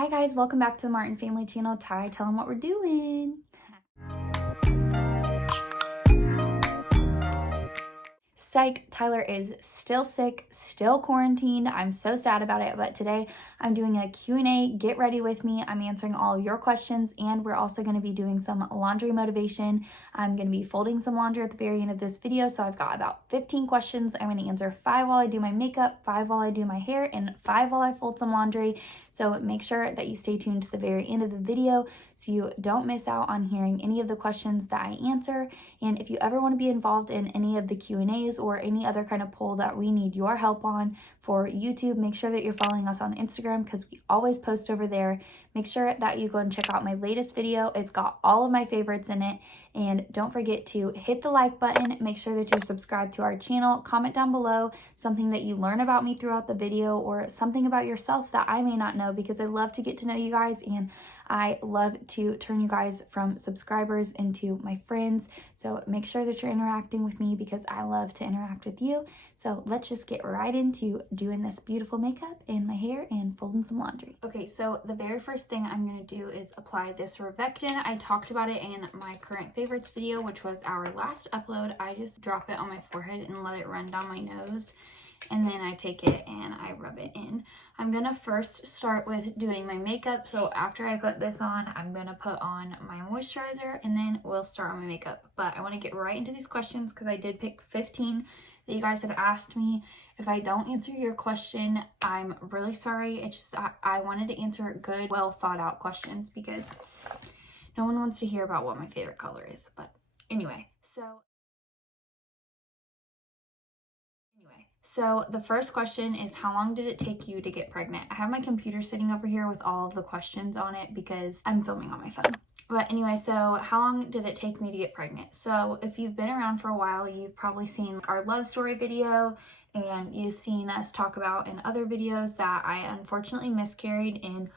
Hi guys, welcome back to the Martin Family channel. Ty, tell them what we're doing. Psych, Tyler is still sick, still quarantined. I'm so sad about it, but today I'm doing a Q&A. Get ready with me. I'm answering all your questions, and we're also going to be doing some laundry motivation. I'm going to be folding some laundry at the very end of this video, so I've got about 15 questions. I'm going to answer 5 while I do my makeup, 5 while I do my hair, and 5 while I fold some laundry. So make sure that you stay tuned to the very end of the video so you don't miss out on hearing any of the questions that I answer. And if you ever want to be involved in any of the Q&As or any other kind of poll that we need your help on for YouTube, make sure that you're following us on Instagram because we always post over there. Make sure that you go and check out my latest video. It's got all of my favorites in it. And don't forget to hit the like button. Make sure that you're subscribed to our channel. Comment down below something that you learn about me throughout the video or something about yourself that I may not know, because I love to get to know you guys and I love to turn you guys from subscribers into my friends. So make sure that you're interacting with me because I love to interact with you. So let's just get right into doing this beautiful makeup and my hair and folding some laundry. Okay, so the very first thing I'm going to do is apply this Revectin. I talked about it in my current favorites video, which was our last upload. I just drop it on my forehead and let it run down my nose. And then I take it and I rub it in. I'm gonna first start with doing my makeup. So after I put this on, I'm gonna put on my moisturizer and then we'll start on my makeup. But I wanna get right into these questions because I did pick 15 that you guys have asked me. If I don't answer your question, I'm really sorry. It's just I wanted to answer good, well thought out questions because no one wants to hear about what my favorite color is. But anyway, So the first question is, how long did it take you to get pregnant? I have my computer sitting over here with all of the questions on it because I'm filming on my phone. But anyway, so how long did it take me to get pregnant? So if you've been around for a while, you've probably seen our love story video, and you've seen us talk about in other videos that I unfortunately miscarried in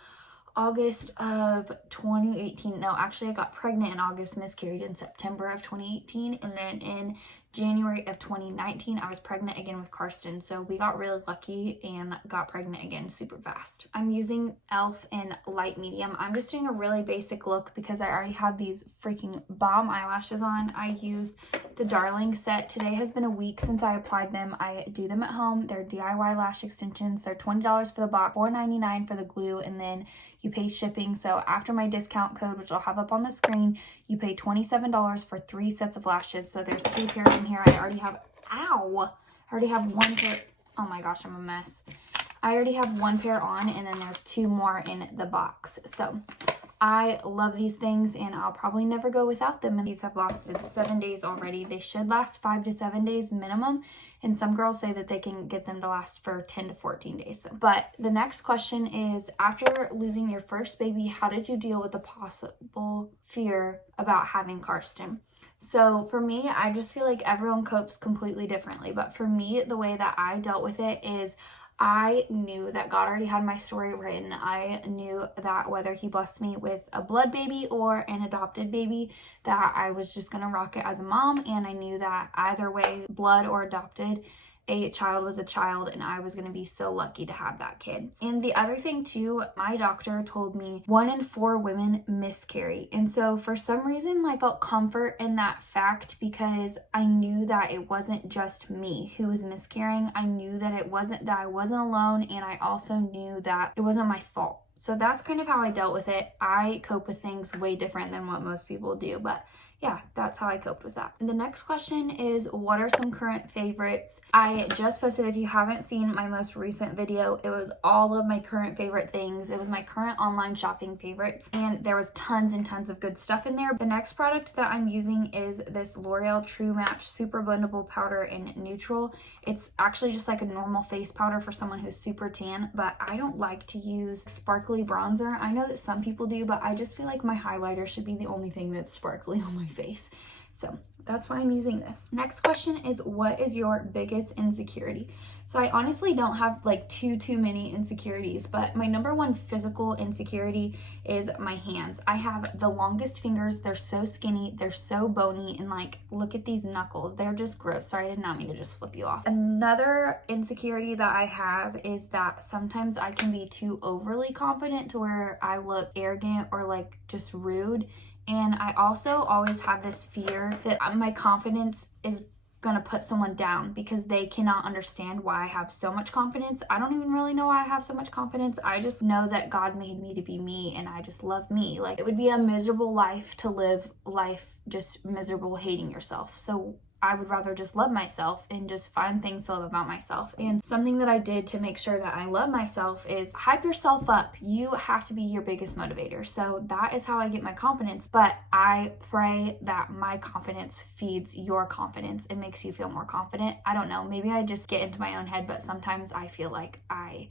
August of 2018. No, actually I got pregnant in August, miscarried in September of 2018, and then in January of 2019 I was pregnant again with Karsten. So we got really lucky and got pregnant again super fast. I'm using e.l.f. in light medium. I'm just doing a really basic look because I already have these freaking bomb eyelashes on. I used the Darling set. Today has been a week since I applied them. I do them at home. They're DIY lash extensions. They're $20 for the box, $4.99 for the glue, and then you pay shipping. So after my discount code, which I'll have up on the screen, you pay $27 for 3 sets of lashes. So there's 3 pairs in here. I already have, I already have 1 pair. Oh my gosh, I'm a mess. I already have 1 pair on, and then there's 2 more in the box. So I love these things and I'll probably never go without them. And these have lasted 7 days already. They should last 5 to 7 days minimum. And some girls say that they can get them to last for 10 to 14 days. But the next question is, after losing your first baby, how did you deal with the possible fear about having Karsten? So for me, I just feel like everyone copes completely differently. But for me, the way that I dealt with it is I knew that God already had my story written. I knew that whether he blessed me with a blood baby or an adopted baby, that I was just going to rock it as a mom. And I knew that either way, blood or adopted, a child was a child, and I was going to be so lucky to have that kid. And the other thing too, my doctor told me 1 in 4 women miscarry. And so for some reason, I felt comfort in that fact because I knew that it wasn't just me who was miscarrying. I knew that I wasn't alone, and I also knew that it wasn't my fault. So that's kind of how I dealt with it. I cope with things way different than what most people do, but yeah, that's how I coped with that. And the next question is, what are some current favorites? I just posted, if you haven't seen my most recent video, it was all of my current favorite things. It was my current online shopping favorites, and there was tons and tons of good stuff in there. The next product that I'm using is this L'Oreal True Match Super Blendable Powder in Neutral. It's actually just like a normal face powder for someone who's super tan, but I don't like to use sparkly bronzer. I know that some people do, but I just feel like my highlighter should be the only thing that's sparkly on my face. So that's why I'm using this. Next question is, what is your biggest insecurity? So I honestly don't have like too many insecurities, but my number one physical insecurity is my hands. I have the longest fingers. They're so skinny, they're so bony, and like, look at these knuckles. They're just gross. Sorry, I did not mean to just flip you off. Another insecurity that I have is that sometimes I can be too overly confident to where I look arrogant or like just rude. And I also always have this fear that my confidence is gonna put someone down because they cannot understand why I have so much confidence. I don't even really know why I have so much confidence. I just know that God made me to be me, and I just love me. Like, it would be a miserable life to live life just miserable, hating yourself. So I would rather just love myself and just find things to love about myself. And something that I did to make sure that I love myself is hype yourself up. You have to be your biggest motivator. So that is how I get my confidence. But I pray that my confidence feeds your confidence. It makes you feel more confident. I don't know. Maybe I just get into my own head, but sometimes I feel like I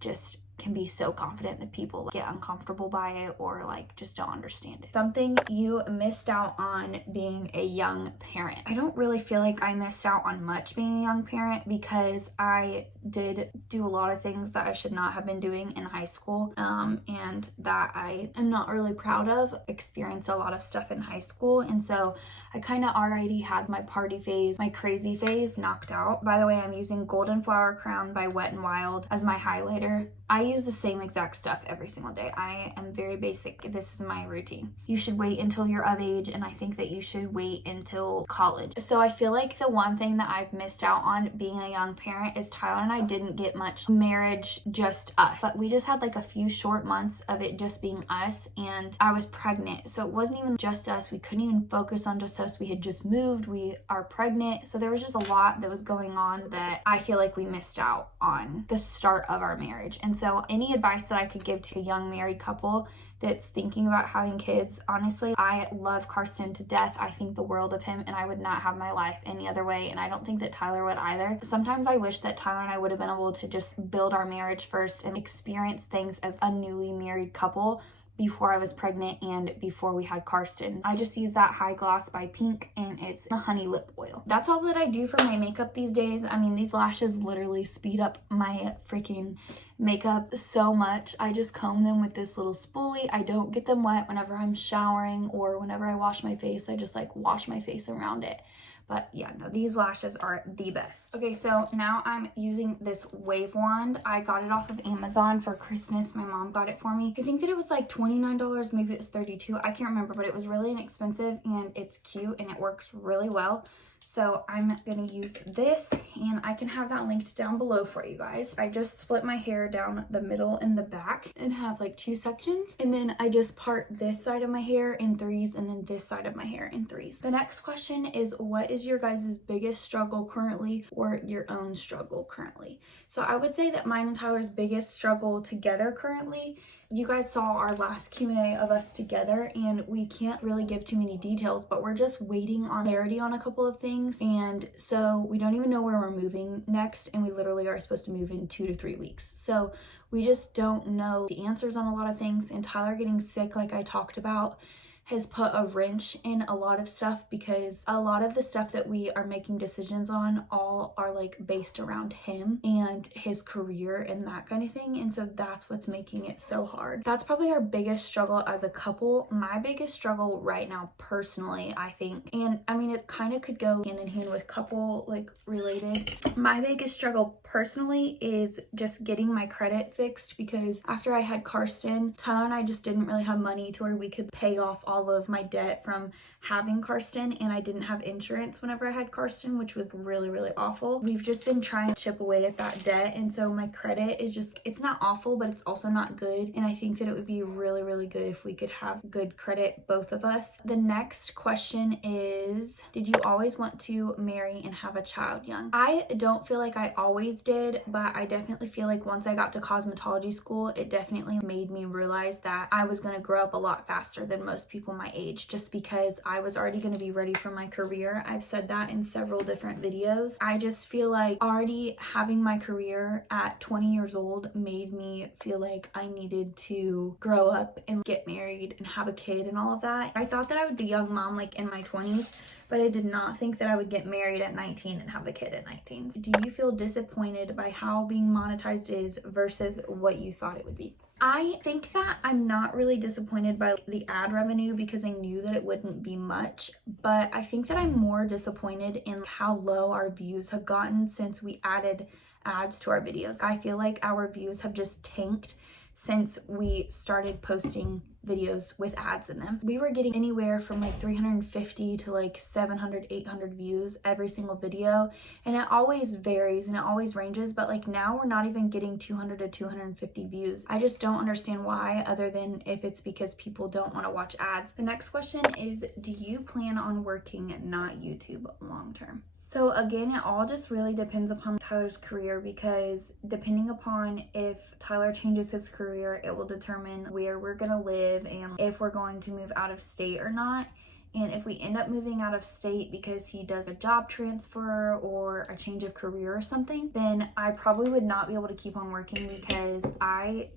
just can be so confident that people get uncomfortable by it or like just don't understand it. Something you missed out on being a young parent. I don't really feel like I missed out on much being a young parent because I did do a lot of things that I should not have been doing in high school, and that I am not really proud of. Experienced a lot of stuff in high school, and so I kind of already had my party phase, my crazy phase knocked out. By the way, I'm using Golden Flower Crown by Wet n Wild as my highlighter. I use the same exact stuff every single day. I am very basic. This is my routine. You should wait until you're of age, and I think that you should wait until college. So I feel like the one thing that I've missed out on being a young parent is Tyler and I didn't get much marriage, just us. But we just had like a few short months of it just being us, and I was pregnant. So it wasn't even just us. We couldn't even focus on just us. We had just moved. We are pregnant. So there was just a lot that was going on that I feel like we missed out on the start of our marriage. And so any advice that I could give to a young married couple that's thinking about having kids, honestly, I love Karsten to death. I think the world of him, and I would not have my life any other way, and I don't think that Tyler would either. Sometimes I wish that Tyler and I would have been able to just build our marriage first and experience things as a newly married couple before I was pregnant and before we had Karsten. I just use that High Gloss by Pink, and it's the honey lip oil. That's all that I do for my makeup these days. I mean, these lashes literally speed up my freaking makeup so much. I just comb them with this little spoolie. I don't get them wet whenever I'm showering or whenever I wash my face. I just like wash my face around it. But yeah, no, these lashes are the best. Okay, so now I'm using this wave wand. I got it off of Amazon for Christmas. My mom got it for me. I think that it was like $29, maybe it was $32. I can't remember, but it was really inexpensive, and it's cute and it works really well. So I'm gonna use this, and I can have that linked down below for you guys. I just split my hair down the middle and the back and have like 2 sections. And then I just part this side of my hair in 3s and then this side of my hair in 3s. The next question is, what is your guys' biggest struggle currently, or your own struggle currently? So I would say that mine and Tyler's biggest struggle together currently, you guys saw our last Q&A of us together, and we can't really give too many details, but we're just waiting on clarity on a couple of things. And so we don't even know where we're moving next, and we literally are supposed to move in 2 to 3 weeks. So we just don't know the answers on a lot of things, and Tyler getting sick, like I talked about, has put a wrench in a lot of stuff, because a lot of the stuff that we are making decisions on all are like based around him and his career and that kind of thing. And so that's what's making it so hard. That's probably our biggest struggle as a couple. My biggest struggle right now personally, I think, and I mean, it kind of could go hand in hand with couple like related. My biggest struggle personally is just getting my credit fixed, because after I had Karsten, Tyler and I just didn't really have money to where we could pay off all of my debt from having Karsten, and I didn't have insurance whenever I had Karsten, which was really, really awful. We've just been trying to chip away at that debt, and so my credit is just, it's not awful, but it's also not good, and I think that it would be really, really good if we could have good credit, both of us. The next question is, did you always want to marry and have a child young? I don't feel like I always did, but I definitely feel like once I got to cosmetology school, it definitely made me realize that I was going to grow up a lot faster than most people people my age just because I was already going to be ready for my career. I've said that in several different videos. I just feel like already having my career at 20 years old made me feel like I needed to grow up and get married and have a kid and all of that. I thought that I would be a young mom like in my 20s, but I did not think that I would get married at 19 and have a kid at 19. Do you feel disappointed by how being monetized is versus what you thought it would be? I think that I'm not really disappointed by the ad revenue because I knew that it wouldn't be much, but I think that I'm more disappointed in how low our views have gotten since we added ads to our videos. I feel like our views have just tanked since we started posting videos with ads in them. We were getting anywhere from like 350 to like 700, 800 views every single video, and it always varies and it always ranges, but like now we're not even getting 200 to 250 views. I just don't understand why, other than if it's because people don't want to watch ads. The next question is, do you plan on working not YouTube long term? So again, it all just really depends upon Tyler's career, because depending upon if Tyler changes his career, it will determine where we're gonna live and if we're going to move out of state or not. And if we end up moving out of state because he does a job transfer or a change of career or something, then I probably would not be able to keep on working, because I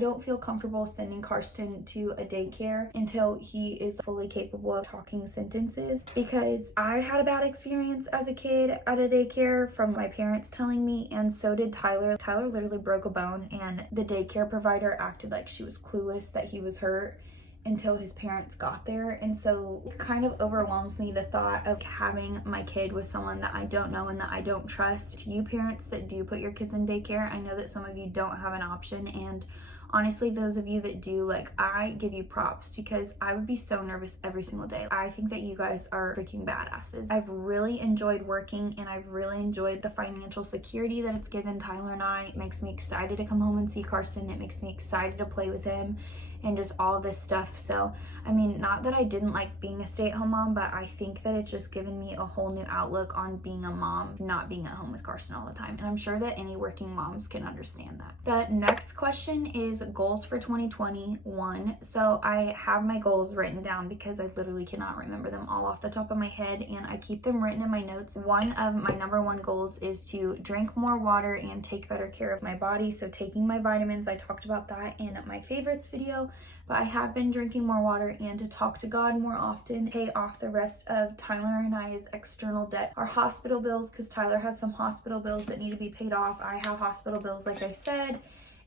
don't feel comfortable sending Karsten to a daycare until he is fully capable of talking sentences, because I had a bad experience as a kid at a daycare from my parents telling me, and so did Tyler. Tyler literally broke a bone, and the daycare provider acted like she was clueless that he was hurt until his parents got there. And so it kind of overwhelms me, the thought of having my kid with someone that I don't know and that I don't trust. To you parents that do put your kids in daycare, I know that some of you don't have an option, and honestly, those of you that do, like, I give you props, because I would be so nervous every single day. I think that you guys are freaking badasses. I've really enjoyed working, and I've really enjoyed the financial security that it's given Tyler and I. It makes me excited to come home and see Karsten. It makes me excited to play with him and just all this stuff. So I mean, not that I didn't like being a stay-at-home mom, but I think that it's just given me a whole new outlook on being a mom, not being at home with Karsten all the time. And I'm sure that any working moms can understand that. The next question is goals for 2021. So I have my goals written down because I literally cannot remember them all off the top of my head, and I keep them written in my notes. One of my number one goals is to drink more water and take better care of my body. So taking my vitamins, I talked about that in my favorites video, but I have been drinking more water, and to talk to God more often, pay off the rest of Tyler and I's external debt, our hospital bills, because Tyler has some hospital bills that need to be paid off. I have hospital bills, like I said,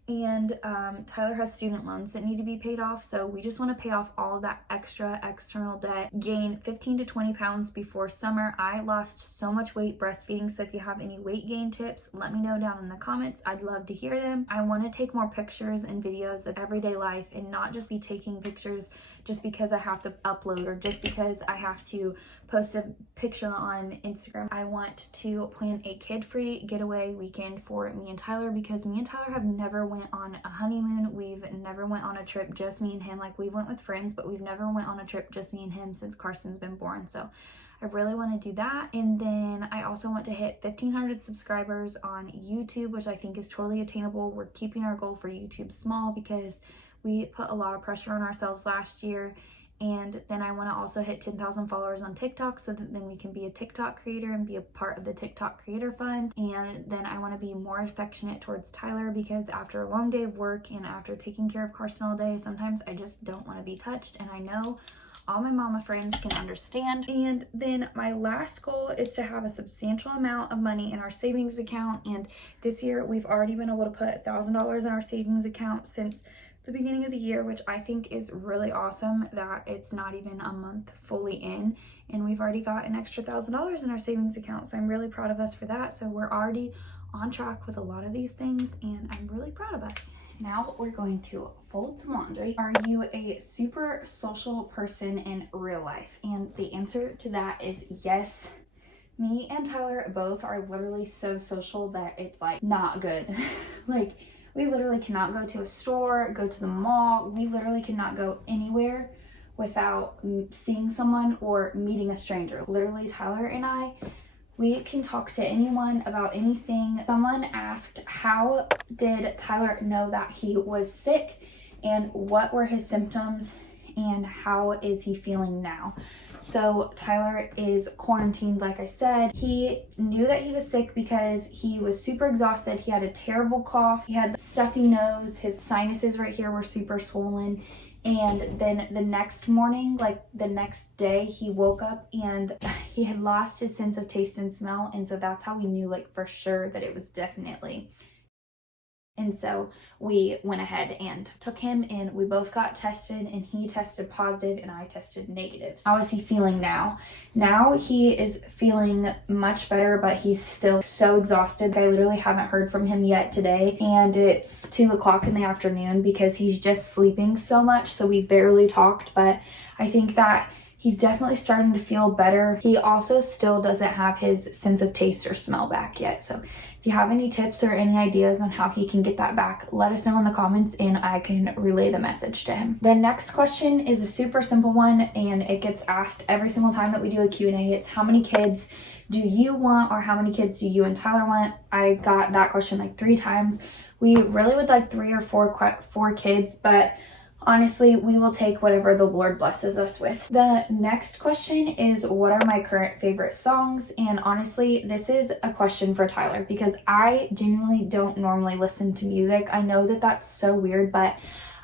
and Tyler has student loans that need to be paid off. So we just want to pay off all of that extra external debt, gain 15 to 20 pounds before summer. I lost so much weight breastfeeding, so if you have any weight gain tips, let me know down in the comments. I'd love to hear them. I want to take more pictures and videos of everyday life, and not just be taking pictures just because I have to upload or just because I have to post a picture on Instagram. I want to plan a kid-free getaway weekend for me and Tyler, because me and Tyler have never went on a honeymoon. We've never went on a trip just me and him. Like, we went with friends, but we've never went on a trip just me and him since Karsten's been born. So I really want to do that. And then I also want to hit 1,500 subscribers on YouTube, which I think is totally attainable. We're keeping our goal for YouTube small because we put a lot of pressure on ourselves last year. And then I want to also hit 10,000 followers on TikTok, so that then we can be a TikTok creator and be a part of the TikTok creator fund. And then I want to be more affectionate towards Tyler, because after a long day of work and after taking care of Karsten all day, sometimes I just don't want to be touched. And I know all my mama friends can understand. And then my last goal is to have a substantial amount of money in our savings account. And this year we've already been able to put $1,000 in our savings account since the beginning of the year, which I think is really awesome that it's not even a month fully in, and we've already got an extra $1,000 in our savings account. So I'm really proud of us for that. So we're already on track with a lot of these things, and I'm really proud of us. Now we're going to fold some laundry. Are you a super social person in real life? And the answer to that is yes. Me and Tyler both are literally so social that it's like not good. Like, we literally cannot go to a store, go to the mall. We literally cannot go anywhere without seeing someone or meeting a stranger. Literally, Tyler and I, we can talk to anyone about anything. Someone asked, how did Tyler know that he was sick and what were his symptoms? and how is he feeling now. So Tyler is quarantined, like I said. He knew that he was sick because he was super exhausted. He had a terrible cough. He had a stuffy nose. His sinuses right here were super swollen. And then the next morning, like the next day, he woke up and he had lost his sense of taste and smell. And so that's how we knew, like, for sure that it was definitely. And so we went ahead and took him, and we both got tested, and he tested positive and I tested negative. How is he feeling now? Now he is feeling much better, but he's still so exhausted. I literally haven't heard from him yet today, and it's 2 o'clock in the afternoon because he's just sleeping so much. So we barely talked, but I think that he's definitely starting to feel better. He also still doesn't have his sense of taste or smell back yet. So if you have any tips or any ideas on how he can get that back, let us know in the comments and I can relay the message to him. The next question is a super simple one, and it gets asked every single time that we do a Q&A. It's how many kids do you want, or how many kids do you and Tyler want? I got that question like 3 times. We really would like 3 or 4 kids, but honestly, we will take whatever the Lord blesses us with. The next question is, what are my current favorite songs? And honestly, this is a question for Tyler because I genuinely don't normally listen to music. I know that that's so weird, but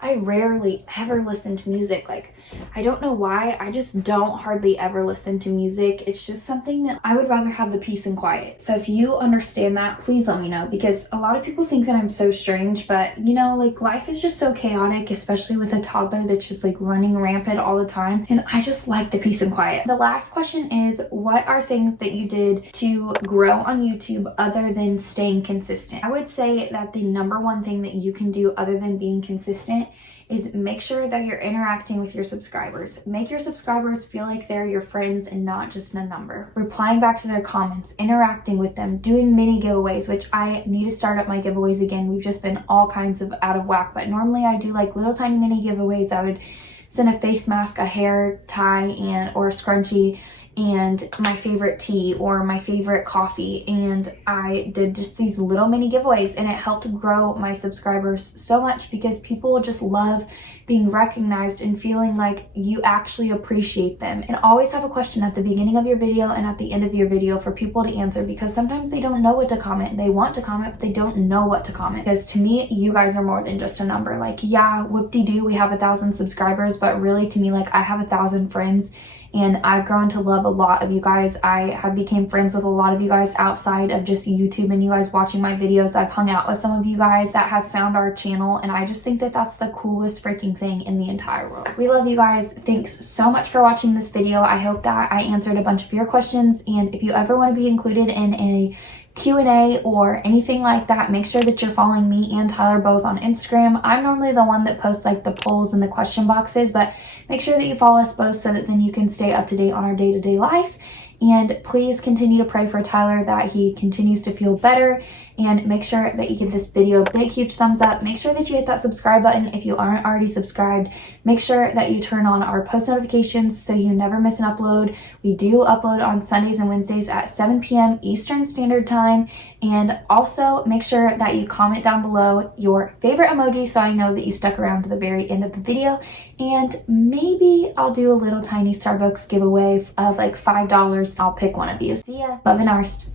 I rarely ever listen to music. Like, I don't know why, I just don't hardly ever listen to music. It's just something that I would rather have the peace and quiet. So if you understand that, please let me know, because a lot of people think that I'm so strange, but you know, like, life is just so chaotic, especially with a toddler that's just like running rampant all the time, and I just like the peace and quiet. The last question is, what are things that you did to grow on YouTube other than staying consistent? I would say that the number one thing that you can do other than being consistent is make sure that you're interacting with your subscribers. Make your subscribers feel like they're your friends and not just a number. Replying back to their comments, interacting with them, doing mini giveaways, which I need to start up my giveaways again. We've just been all kinds of out of whack, but normally I do like little tiny mini giveaways. I would send a face mask, a hair tie, or a scrunchie, and my favorite tea or my favorite coffee, and I did just these little mini giveaways, and it helped grow my subscribers so much because people just love being recognized and feeling like you actually appreciate them. And always have a question at the beginning of your video and at the end of your video for people to answer, because sometimes they don't know what to comment. They want to comment, but they don't know what to comment. Because to me, you guys are more than just a number. Like, yeah, whoop-de-doo, we have 1,000 subscribers, but really to me, like, I have 1,000 friends. And I've grown to love a lot of you guys. I have became friends with a lot of you guys outside of just YouTube and you guys watching my videos. I've hung out with some of you guys that have found our channel, and I just think that that's the coolest freaking thing in the entire world. We love you guys. Thanks so much for watching this video. I hope that I answered a bunch of your questions, and if you ever want to be included in a Q&A or anything like that, make sure that you're following me and Tyler both on Instagram. I'm normally the one that posts like the polls and the question boxes, but make sure that you follow us both so that then you can stay up to date on our day-to-day life. And please continue to pray for Tyler that he continues to feel better, and make sure that you give this video a big huge thumbs up. Make sure that you hit that subscribe button if you aren't already subscribed. Make sure that you turn on our post notifications so you never miss an upload. We do upload on Sundays and Wednesdays at 7 p.m. Eastern Standard Time. And also make sure that you comment down below your favorite emoji so I know that you stuck around to the very end of the video. And maybe I'll do a little tiny Starbucks giveaway of like $5. I'll pick one of you. See ya. Love and arst.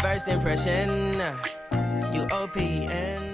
First impression, UOPN.